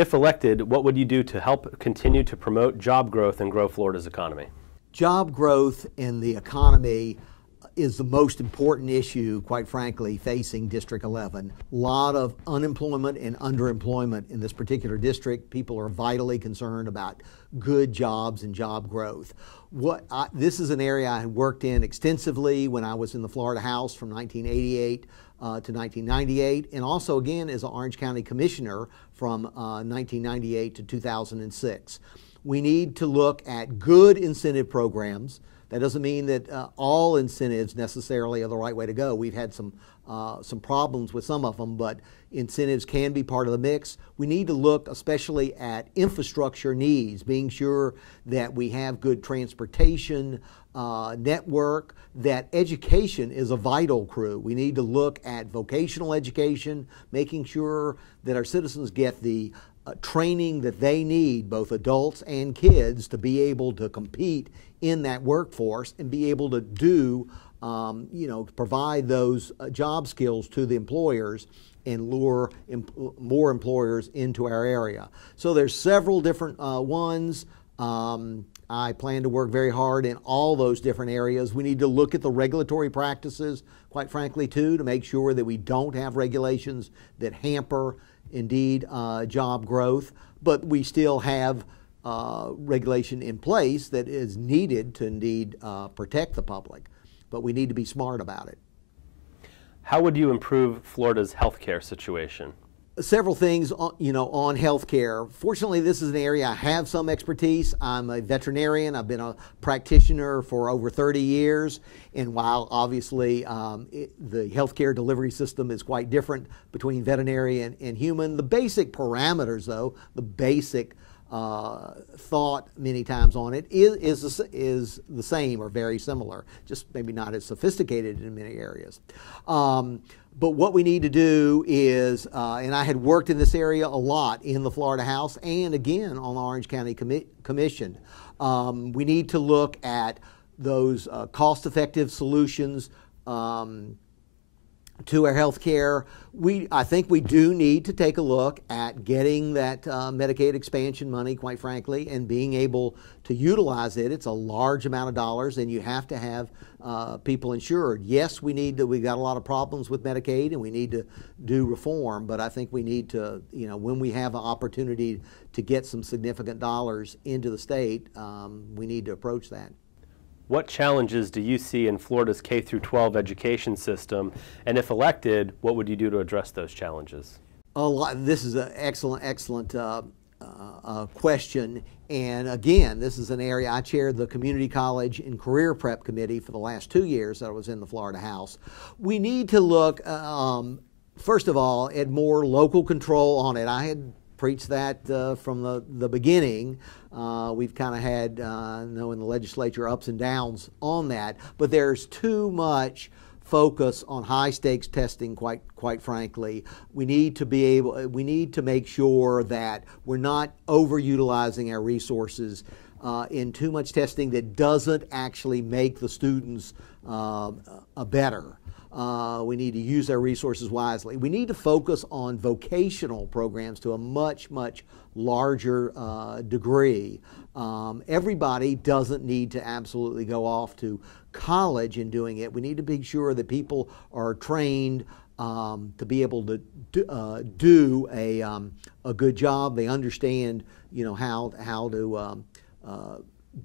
If elected, what would you do to help continue to promote job growth and grow Florida's economy? Job growth in the economy is the most important issue, quite frankly, facing District 11. A lot of unemployment and underemployment in this particular district. People are vitally concerned about good jobs and job growth. This is an area I worked in extensively when I was in the Florida House from 1988 to 1998, and also again as an Orange County Commissioner from 1998 to 2006. We need to look at good incentive programs. That doesn't mean that all incentives necessarily are the right way to go. We've had some problems with some of them, but incentives can be part of the mix. We need to look especially at infrastructure needs, being sure that we have good transportation network, that education is a vital crew. We need to look at vocational education, making sure that our citizens get the training that they need, both adults and kids, to be able to compete in that workforce and be able to do, provide those job skills to the employers and lure more employers into our area. So there's several different ones. I plan to work very hard in all those different areas. We need to look at the regulatory practices, quite frankly, too, to make sure that we don't have regulations that hamper indeed job growth, but we still have regulation in place that is needed to indeed protect the public, but we need to be smart about it. How would you improve Florida's healthcare situation? Several things, on healthcare. Fortunately, this is an area I have some expertise. I'm a veterinarian. I've been a practitioner for over 30 years. And while obviously the healthcare delivery system is quite different between veterinary and human, the basic parameters, though, the basic thought many times on it is the same or very similar, just maybe not as sophisticated in many areas. But what we need to do is, and I had worked in this area a lot in the Florida House and again on the Orange County Commission, we need to look at those cost-effective solutions to our health care. I think we do need to take a look at getting that Medicaid expansion money, quite frankly, and being able to utilize it. It's a large amount of dollars, and you have to have people insured. Yes, we've got a lot of problems with Medicaid, and we need to do reform, but I think we need to, when we have an opportunity to get some significant dollars into the state, we need to approach that. What challenges do you see in Florida's K-12 education system? And if elected, what would you do to address those challenges? This is an excellent question. And again, this is an area I chaired the Community College and Career Prep Committee for the last 2 years that I was in the Florida House. We need to look, first of all, at more local control on it. I had preached that from the beginning. We've kind of had, in the legislature, ups and downs on that, but there's too much focus on high stakes testing, quite frankly. We need to make sure that we're not overutilizing our resources in too much testing that doesn't actually make the students better. We need to use our resources wisely. We need to focus on vocational programs to a much larger degree. Everybody doesn't need to absolutely go off to college in doing it. We need to be sure that people are trained to be able to do a good job. They understand, how to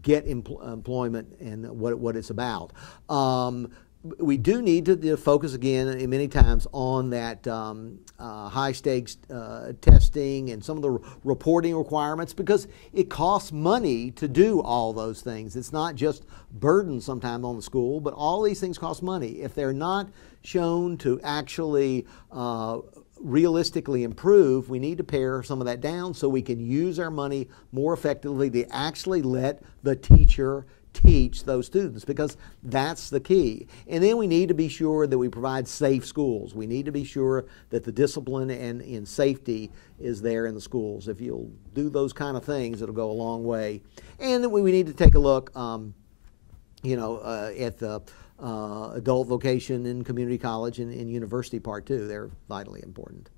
get employment and what it's about. We do need to focus again many times on that high stakes testing and some of the reporting requirements, because it costs money to do all those things. It's not just burden sometimes on the school, but all these things cost money. If they're not shown to actually realistically improve, we need to pare some of that down so we can use our money more effectively to actually let the teacher teach those students, because that's the key. And then we need to be sure that we provide safe schools. We need to be sure that the discipline and safety is there in the schools. If you'll do those kind of things, it'll go a long way. And we need to take a look at the adult vocation and community college and university part too. They're vitally important.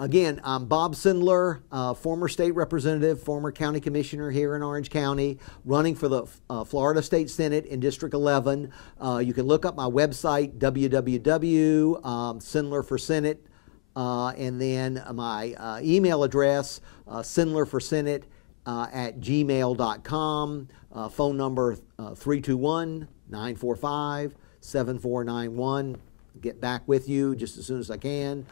Again, I'm Bob Sindler, former state representative, former county commissioner here in Orange County, running for the Florida State Senate in District 11. You can look up my website, www.sindlerforsenate, and then my email address, sindlerforsenate@gmail.com, phone number 321-945-7491. Get back with you just as soon as I can.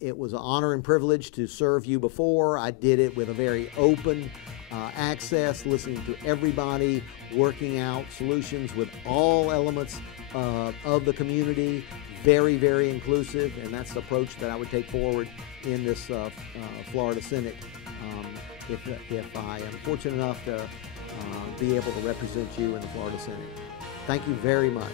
It was an honor and privilege to serve you before. I did it with a very open access, listening to everybody, working out solutions with all elements of the community. Very, very inclusive, and that's the approach that I would take forward in this Florida Senate if I am fortunate enough to be able to represent you in the Florida Senate. Thank you very much.